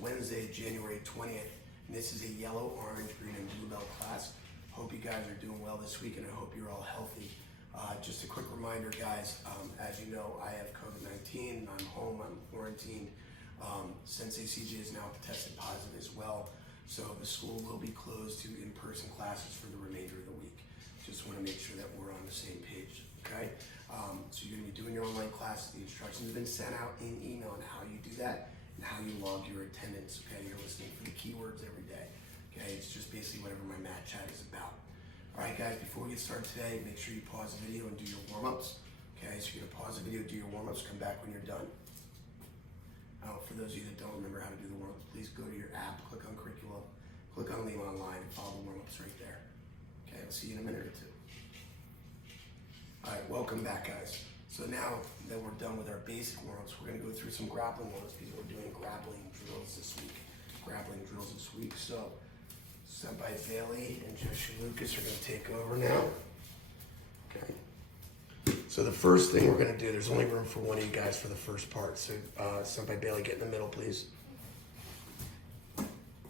Wednesday, January 20th, and this is a yellow, orange, green, and blue belt class. Hope you guys are doing well this week, and I hope you're all healthy. Just a quick reminder, guys, as you know, I have COVID-19, I'm home, I'm quarantined. Sensei CJ is now tested positive as well, so the school will be closed to in-person classes for the remainder of the week. Just want to make sure that we're on the same page, okay? So you're going to be doing your online class. The instructions have been sent out in email on how you do that and how you log your attendance, okay? You're listening for the keywords every day, okay? It's just basically whatever my mat chat is about. All right, guys, before we get started today, make sure you pause the video and do your warm-ups, okay? So you're going to pause the video, do your warm-ups, come back when you're done. For those of you that don't remember how to do the warm-ups, please go to your app, click on Curriculum, click on Leave Online, and follow the warm-ups right there. Okay, I'll see you in a minute or two. All right, welcome back, guys. So now that we're done with our basic warm-ups, we're going to go through some grappling warm-ups because we're doing grappling drills this week. So Senpai Bailey and Joshua Lucas are going to take over now. Okay. So the first thing we're going to do, there's only room for one of you guys for the first part. So Senpai Bailey, get in the middle, please.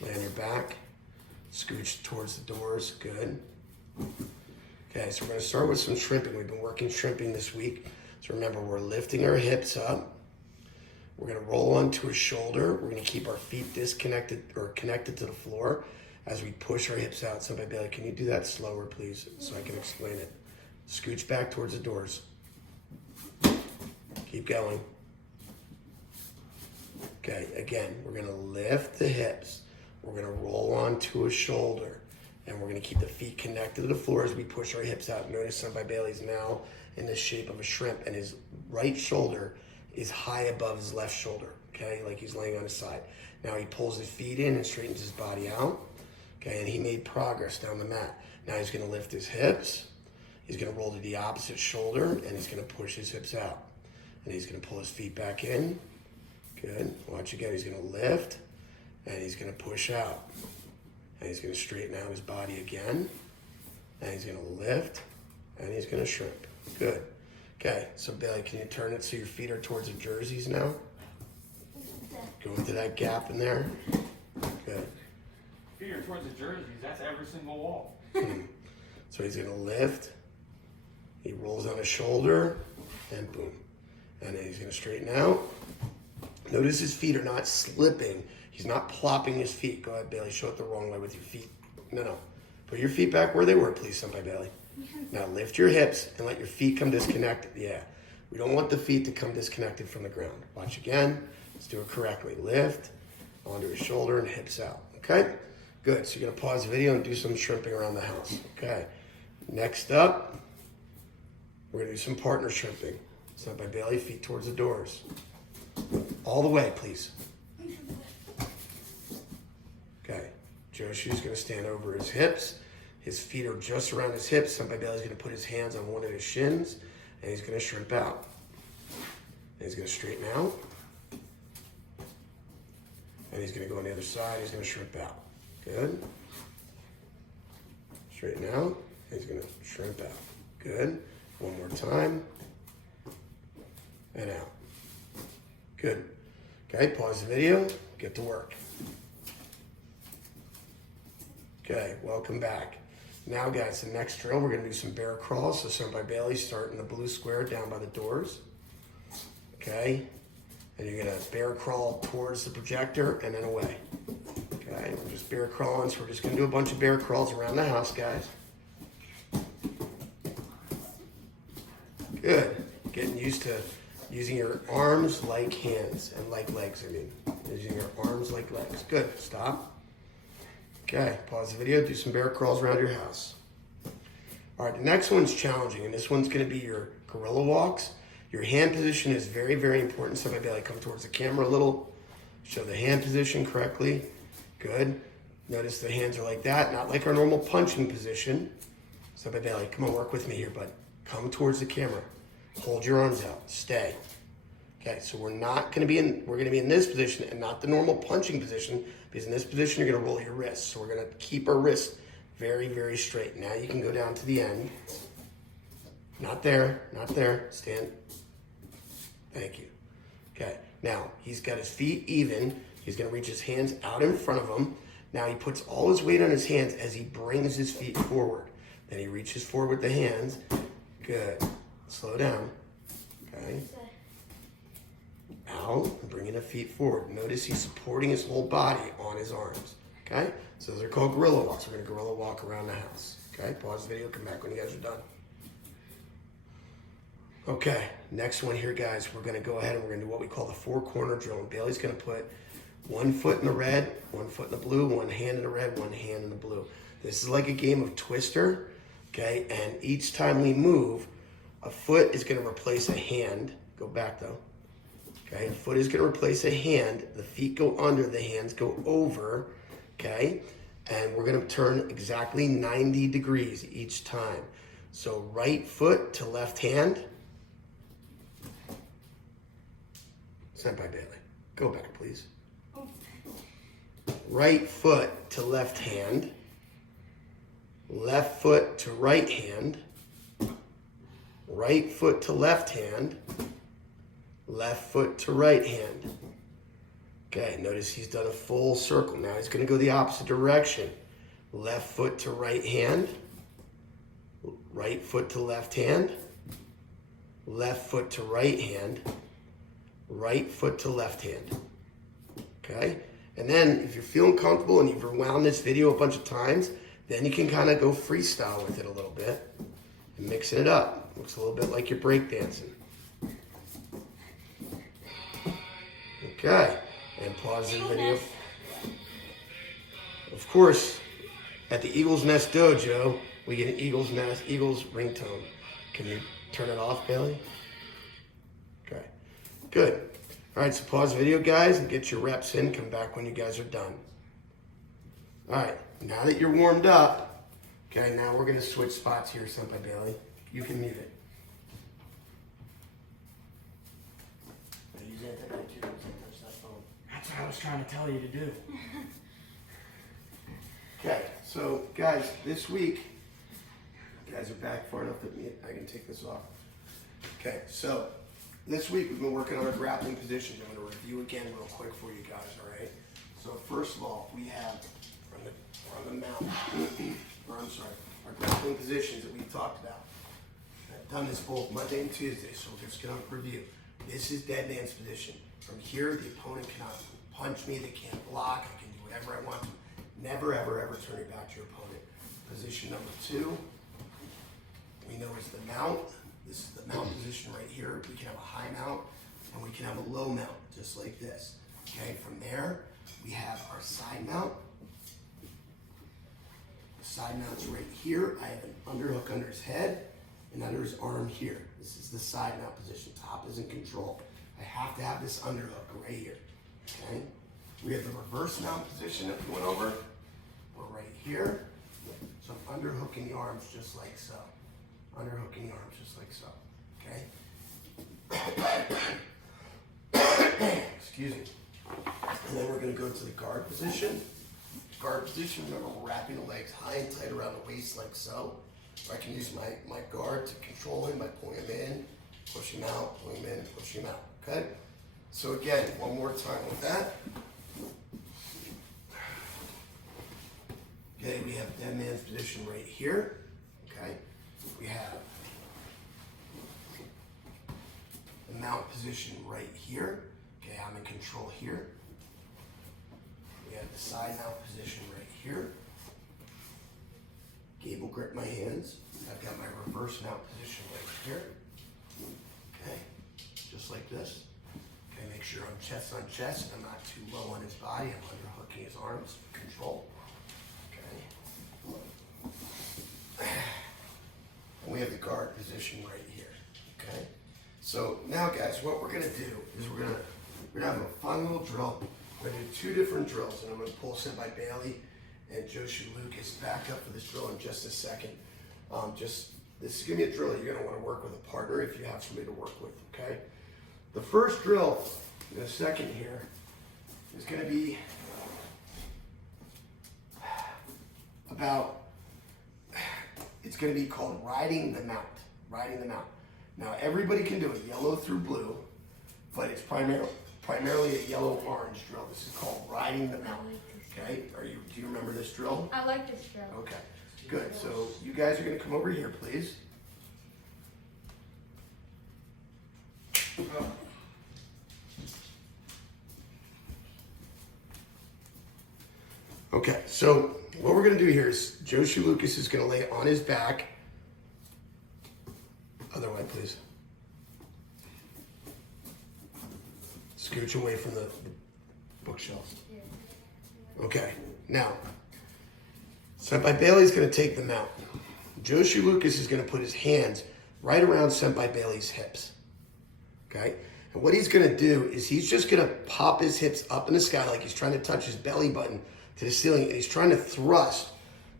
Lay on your back. Scooch towards the doors. Good. Okay, so we're going to start with some shrimping. We've been working shrimping this week. So remember, we're lifting our hips up. We're going to roll onto a shoulder. We're going to keep our feet disconnected or connected to the floor as we push our hips out. Senpai Bailey, can you do that slower, please, so I can explain it? Scooch back towards the doors. Keep going. Okay, again, we're going to lift the hips. We're going to roll onto a shoulder. And we're going to keep the feet connected to the floor as we push our hips out. Notice Senpai Bailey's now in the shape of a shrimp, and his right shoulder is high above his left shoulder, okay, like he's laying on his side. Now he pulls his feet in and straightens his body out, okay, and he made progress down the mat. Now he's going to lift his hips. He's going to roll to the opposite shoulder, and he's going to push his hips out. And he's going to pull his feet back in. Good. Watch again. He's going to lift, and he's going to push out. And he's going to straighten out his body again. And he's going to lift, and he's going to shrimp. Good. Okay, so Bailey, can you turn it so your feet are towards the jerseys now? Go into that gap in there. Good. Feet are towards the jerseys. That's every single wall. So he's going to lift. He rolls on his shoulder, and boom. And then he's going to straighten out. Notice his feet are not slipping. He's not plopping his feet. Go ahead, Bailey. Show it the wrong way with your feet. No. Put your feet back where they were, please, Senpai Bailey. Now lift your hips and let your feet come disconnected. Yeah. We don't want the feet to come disconnected from the ground. Watch again. Let's do it correctly. Lift onto his shoulder and hips out. Okay? Good. So you're going to pause the video and do some shrimping around the house. Okay. Next up, we're going to do some partner shrimping. Senpai Bailey, feet towards the doors. All the way, please. Okay. Joshu's going to stand over his hips. His feet are just around his hips. Senpai Bailey's going to put his hands on one of his shins, and he's going to shrimp out. And he's going to straighten out. And he's going to go on the other side. He's going to shrimp out. Good. Straighten out. He's going to shrimp out. Good. One more time. And out. Good. Okay, pause the video. Get to work. Okay, welcome back. Now, guys, the next drill, we're going to do some bear crawls. So Senpai Bailey, start in the blue square down by the doors. Okay? And you're going to bear crawl towards the projector and then away. Okay? We're just bear crawling, so we're just going to do a bunch of bear crawls around the house, guys. Good. Getting used to using your arms like hands and like legs, Using your arms like legs. Good. Stop. Okay, pause the video, do some bear crawls around your house. All right, the next one's challenging, and this one's going to be your gorilla walks. Your hand position is very, very important. Senpai Bailey, come towards the camera a little. Show the hand position correctly. Good. Notice the hands are like that, not like our normal punching position. Senpai Bailey, come on, work with me here, bud. Come towards the camera. Hold your arms out. Stay. Okay, so we're going to be in this position and not the normal punching position, because in this position you're going to roll your wrists. So we're going to keep our wrists very, very straight. Now you can go down to the end. Not there, not there. Stand. Thank you. Okay, now he's got his feet even. He's gonna reach his hands out in front of him. Now he puts all his weight on his hands as he brings his feet forward. Then he reaches forward with the hands. Good. Slow down. Okay. Out and bringing the feet forward. Notice he's supporting his whole body on his arms. Okay? So those are called gorilla walks. We're going to gorilla walk around the house. Okay? Pause the video. Come back when you guys are done. Okay. Next one here, guys. We're going to go ahead and we're going to do what we call the four-corner drill. And Bailey's going to put one foot in the red, one foot in the blue, one hand in the red, one hand in the blue. This is like a game of Twister. Okay? And each time we move, a foot is going to replace a hand. Go back, though. Okay, a foot is going to replace a hand. The feet go under, the hands go over. Okay, and we're going to turn exactly 90 degrees each time. So right foot to left hand. Sent by Bailey. Go back, please. Right foot to left hand. Left foot to right hand. Right foot to left hand. Left foot to right hand. Okay, notice he's done a full circle. Now he's going to go the opposite direction. Left foot to right hand. Right foot to left hand. Left foot to right hand. Right foot to left hand. Okay? And then if you're feeling comfortable and you've rewound this video a bunch of times, then you can kind of go freestyle with it a little bit and mixing it up. Looks a little bit like you're breakdancing. Okay, and pause the video. Of course, at the Eagles Nest Dojo, we get an Eagles ringtone. Can you turn it off, Bailey? Okay, good. All right, so pause the video, guys, and get your reps in. Come back when you guys are done. All right, now that you're warmed up, okay, now we're gonna switch spots here, sent by Bailey. You can mute it. That's what I was trying to tell you to do. Okay, so guys, this week, you guys are back far enough that I can take this off. Okay, so this week we've been working on our grappling positions. I'm going to review again real quick for you guys, all right? So first of all, we have from the mount, our grappling positions that we've talked about. I've done this both Monday and Tuesday, so we're just going to review. This is dead man's position. From here, the opponent cannot punch me, they can't block, I can do whatever I want to. Never, ever, ever turn your back to your opponent. Position number 2, we know is the mount. This is the mount position right here. We can have a high mount and we can have a low mount, just like this. Okay, from there, we have our side mount. The side mount's right here. I have an underhook under his head and under his arm here. This is the side mount position. Top is in control. I have to have this underhook right here, okay? We have the reverse mount position that we went over. We're right here. So I'm underhooking the arms just like so. Underhooking the arms just like so, okay? Excuse me. And then we're gonna go to the guard position. Guard position, remember we're wrapping the legs high and tight around the waist like so. I can use my guard to control him by pulling him in, push him out, pull him in, and push him out, okay? So again, one more time with that. Okay, we have dead man's position right here, okay? We have the mount position right here. Okay, I'm in control here. We have the side mount position right here. Gable grip my hands. I've got my reverse mount position right here. Okay, just like this. Okay, make sure I'm chest on chest and I'm not too low on his body. I'm underhooking his arms. Control. Okay. And we have the guard position right here. Okay. So now, guys, what we're gonna do is we're gonna have a fun little drill. We're gonna do 2 different drills, and I'm gonna pull sent by Bailey and Joshua Lucas back up for this drill in just a second. This is gonna be a drill that you're gonna want to work with a partner if you have somebody to work with. Okay. The first drill in a second here is gonna be about. It's gonna be called riding the mount. Riding the mount. Now everybody can do it, yellow through blue, but it's primarily a yellow-orange drill. This is called riding the mountain. Okay, do you remember this drill? I like this drill. Okay, good. So you guys are gonna come over here, please. Okay, so what we're gonna do here is Joshua Lucas is gonna lay on his back. Other way, please. Scooch away from the bookshelves. Okay, now, Senpai Bailey's gonna take the mount. Joshua Lucas is gonna put his hands right around Senpai Bailey's hips. Okay? And what he's gonna do is he's just gonna pop his hips up in the sky like he's trying to touch his belly button to the ceiling, and he's trying to thrust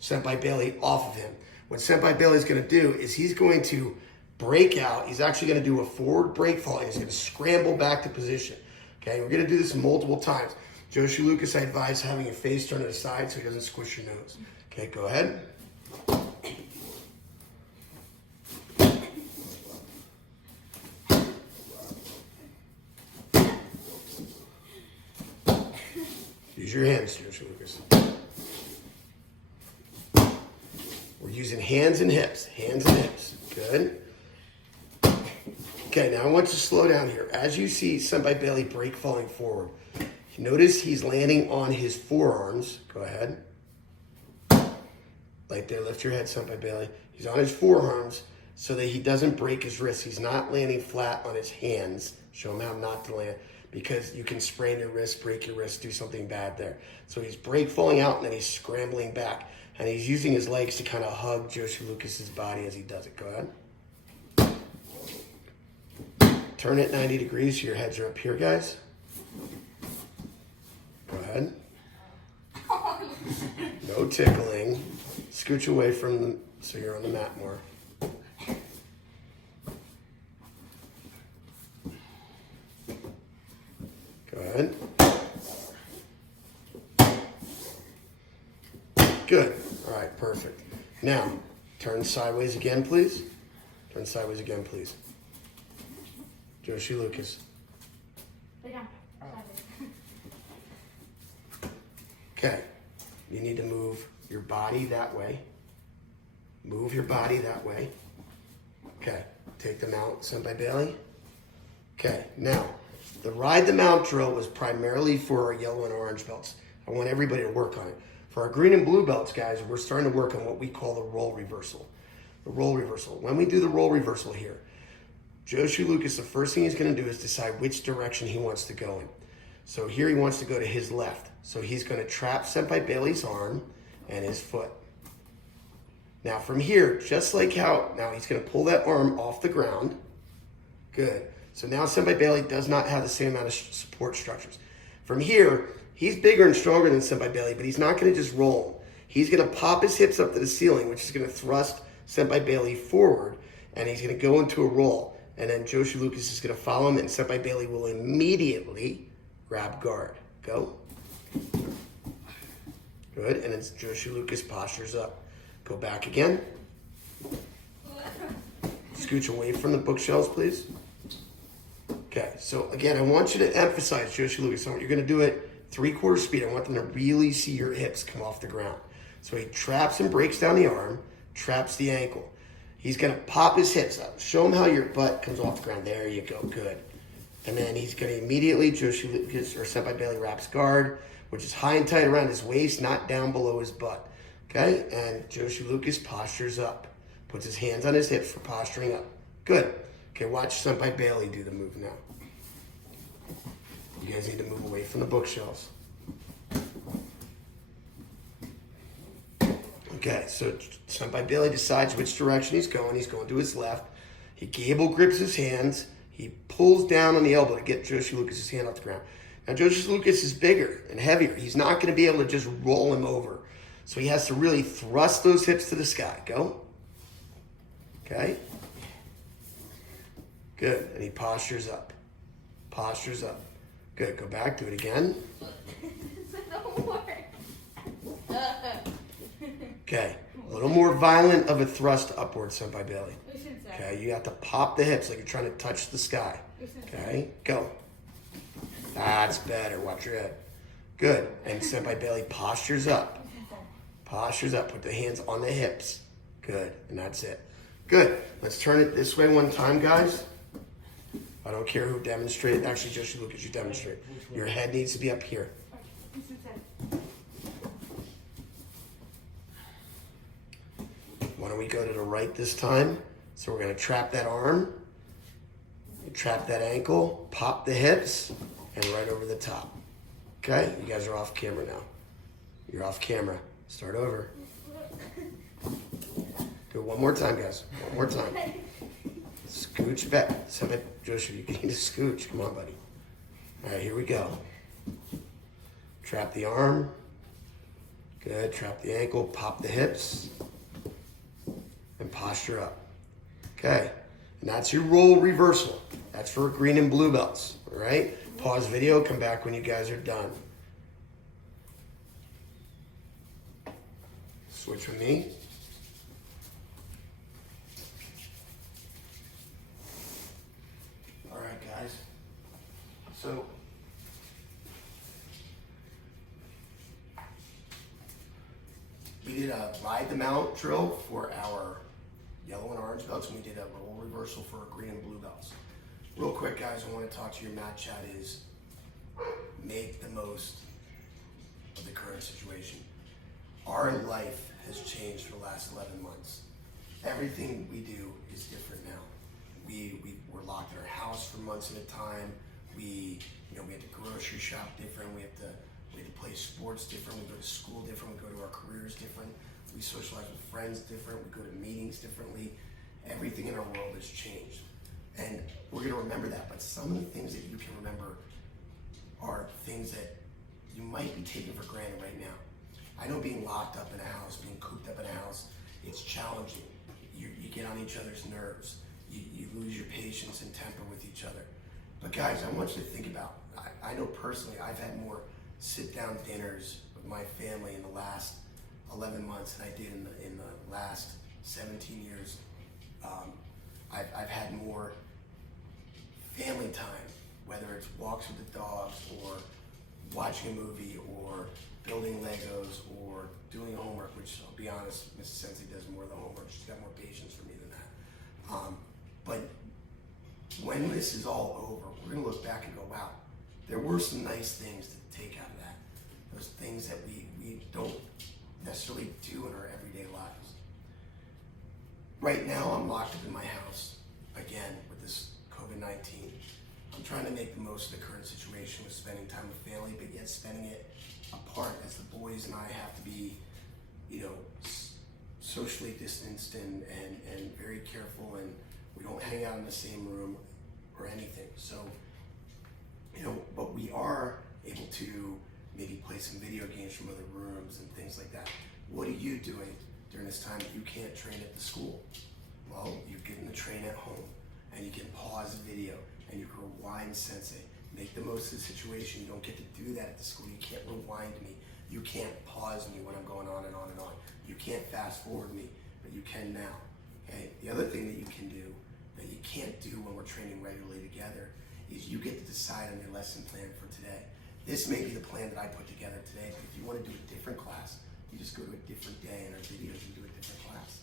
Senpai Bailey off of him. What Senpai Bailey's gonna do is he's going to break out. He's actually gonna do a forward break fall, and he's gonna scramble back to position. Okay, we're gonna do this multiple times. Joshua Lucas, I advise having your face turned to the side so he doesn't squish your nose. Okay, go ahead. Use your hands, Joshua Lucas. We're using hands and hips. Hands and hips. Good. Okay, now I want you to slow down here. As you see Senpai Bailey break falling forward, notice he's landing on his forearms. Go ahead. Right there, lift your head, Senpai Bailey. He's on his forearms so that he doesn't break his wrists. He's not landing flat on his hands. Show him how not to land, because you can sprain your wrist, break your wrist, do something bad there. So he's break falling out and then he's scrambling back. And he's using his legs to kind of hug Joshua Lucas's body as he does it. Go ahead. Turn it 90 degrees so your heads are up here, guys. Go ahead. No tickling. Scooch away from them so you're on the mat more. Go ahead. Good. All right, perfect. Now, turn sideways again, please. Turn sideways again, please. Joshua Lucas. Okay. You need to move your body that way. Move your body that way. Okay. Take the mount, Senpai Bailey. Okay. Now, the ride the mount drill was primarily for our yellow and orange belts. I want everybody to work on it. For our green and blue belts, guys, we're starting to work on what we call the roll reversal. The roll reversal. When we do the roll reversal here, Joshua Lucas, the first thing he's going to do is decide which direction he wants to go in. So here he wants to go to his left. So he's going to trap Senpai Bailey's arm and his foot. Now from here, just like how, now he's going to pull that arm off the ground. Good. So now Senpai Bailey does not have the same amount of support structures. From here, he's bigger and stronger than Senpai Bailey, but he's not going to just roll him. He's going to pop his hips up to the ceiling, which is going to thrust Senpai Bailey forward, and he's going to go into a roll. And then Joshua Lucas is going to follow him, and Senpai Bailey will immediately grab guard. Go. Good. And then Joshua Lucas postures up. Go back again. Scooch away from the bookshelves, please. Okay. So again, I want you to emphasize, Joshua Lucas, you're going to do it 3/4 speed. I want them to really see your hips come off the ground. So he traps and breaks down the arm, traps the ankle. He's going to pop his hips up. Show him how your butt comes off the ground. There you go. Good. And then he's going to immediately, Joshua Lucas or Senpai Bailey wraps guard, which is high and tight around his waist, not down below his butt. Okay? And Joshua Lucas postures up. Puts his hands on his hips for posturing up. Good. Okay, watch Senpai Bailey do the move now. You guys need to move away from the bookshelves. Okay, so Senpai Bailey decides which direction he's going. He's going to his left. He gable grips his hands. He pulls down on the elbow to get Joshua Lucas' hand off the ground. Now, Joshua Lucas is bigger and heavier. He's not going to be able to just roll him over. So he has to really thrust those hips to the sky. Go. Okay. Good. And he postures up. Postures up. Good. Go back. Do it again. Okay. A little more violent of a thrust upward, Senpai Bailey. Okay. You have to pop the hips like you're trying to touch the sky. Okay. Go. That's better. Watch your head. Good. And Senpai Bailey postures up. Postures up. Put the hands on the hips. Good. And that's it. Good. Let's turn it this way one time, guys. I don't care who demonstrated. Actually, Joshi Lucas, you demonstrate. Your head needs to be up here. Why don't we go to the right this time? So we're going to trap that arm, trap that ankle, pop the hips, and right over the top. Okay? You guys are off camera now. You're off camera. Start over. Do it one more time, guys. One more time. Scooch back. Joshua, you need to scooch. Come on, buddy. All right, here we go. Trap the arm. Good. Trap the ankle. Pop the hips. And posture up. Okay. And that's your roll reversal. That's for green and blue belts. All right? Pause video. Come back when you guys are done. Switch with me. All right, guys. So, we did a ride the mount drill for our yellow and orange belts, and we did a roll reversal for our green and blue belts. Real quick, guys, I want to talk to your mat chat is make the most of the current situation. Our life has changed for the last 11 months. Everything we do is different now. We're locked in our house for months at a time. We had to grocery shop different. We had to play sports different. We go to school different. We go to our careers different. We socialize with friends different. We go to meetings differently. Everything in our world has changed. And we're going to remember that. But some of the things that you can remember are things that you might be taking for granted right now. I know being locked up in a house, being cooped up in a house, it's challenging. You get on each other's nerves. You lose your patience and temper with each other. But guys, I want you to think about, I know personally, I've had more sit-down dinners with my family in the last 11 months than I did in the last 17 years. I've had more family time, whether it's walks with the dogs or watching a movie or building Legos or doing homework, which I'll be honest, Mrs. Sensei does more of the homework. She's got more patience for me than that. But when this is all over, we're gonna look back and go, wow, there were some nice things to take out of that. Those things that we don't necessarily do in our everyday lives. Right now, I'm locked up in my house, again, with this COVID-19. I'm trying to make the most of the current situation with spending time with family, but yet spending it apart as the boys and I have to be, socially distanced and very careful, and we don't hang out in the same room or anything. So, but we are able to maybe play some video games from other rooms and things like that. What are you doing during this time that you can't train at the school? Well, you get in the train at home, and you can pause a video, and you can rewind Sensei. Make the most of the situation. You don't get to do that at the school. You can't rewind me. You can't pause me when I'm going on and on and on. You can't fast forward me, but you can now. Okay? The other thing that you can do that you can't do when we're training regularly together is you get to decide on your lesson plan for today. This may be the plan that I put together today, but if you want to do a different class, you just go to a different day in our videos and do a different class.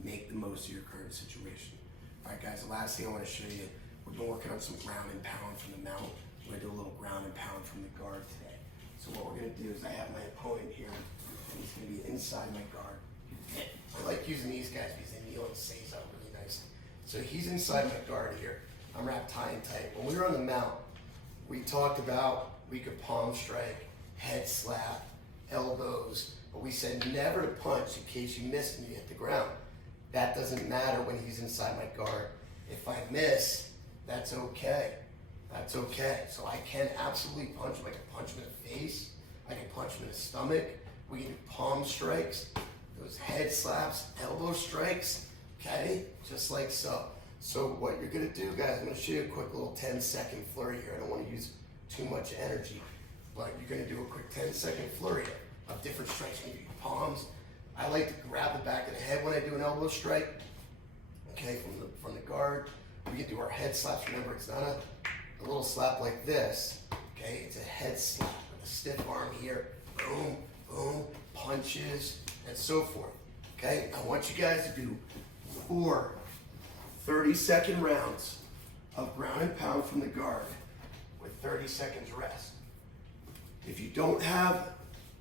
Make the most of your current situation. All right, guys, the last thing I want to show you, we've been working on some ground and pound from the mount. We're going to do a little ground and pound from the guard today. So what we're going to do is I have my opponent here, and he's going to be inside my guard. I like using these guys because they kneel and seize up really nicely. So he's inside my guard here. I'm wrapped high and tight. When we were on the mount, we talked about we could palm strike, head slap, elbows, but we said never to punch in case you missed and you hit the ground. That doesn't matter when he's inside my guard. If I miss, that's okay. That's okay. So I can absolutely punch him. I can punch him in the face. I can punch him in the stomach. We can do palm strikes, those head slaps, elbow strikes, okay? Just like so. So what you're gonna do, guys, I'm gonna show you a quick little 10-second flurry here. I don't wanna use too much energy, but you're gonna do a quick 10-second flurry of different strikes. You can do palms. I like to grab the back of the head when I do an elbow strike, okay, from the guard. We can do our head slaps. Remember, it's not a little slap like this, okay? It's a head slap, a stiff arm here, boom, boom, punches, and so forth. Okay, I want you guys to do 4 30-second rounds of ground and pound from the guard with 30 seconds rest. If you don't have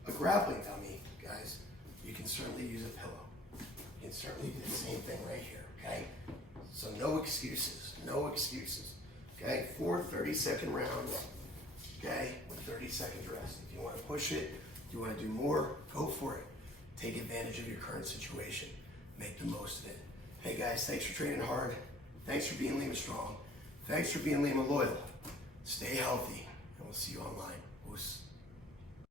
a grappling dummy, guys, you can certainly use a pillow. You can certainly do the same thing right here, okay? So no excuses, no excuses, okay? 4 30-second rounds, okay, with 30 seconds rest. If you want to push it, if you want to do more, go for it. Take advantage of your current situation. Make the most of it. Hey guys, thanks for training hard. Thanks for being Lima strong. Thanks for being Lima loyal. Stay healthy, and we'll see you online. Oos.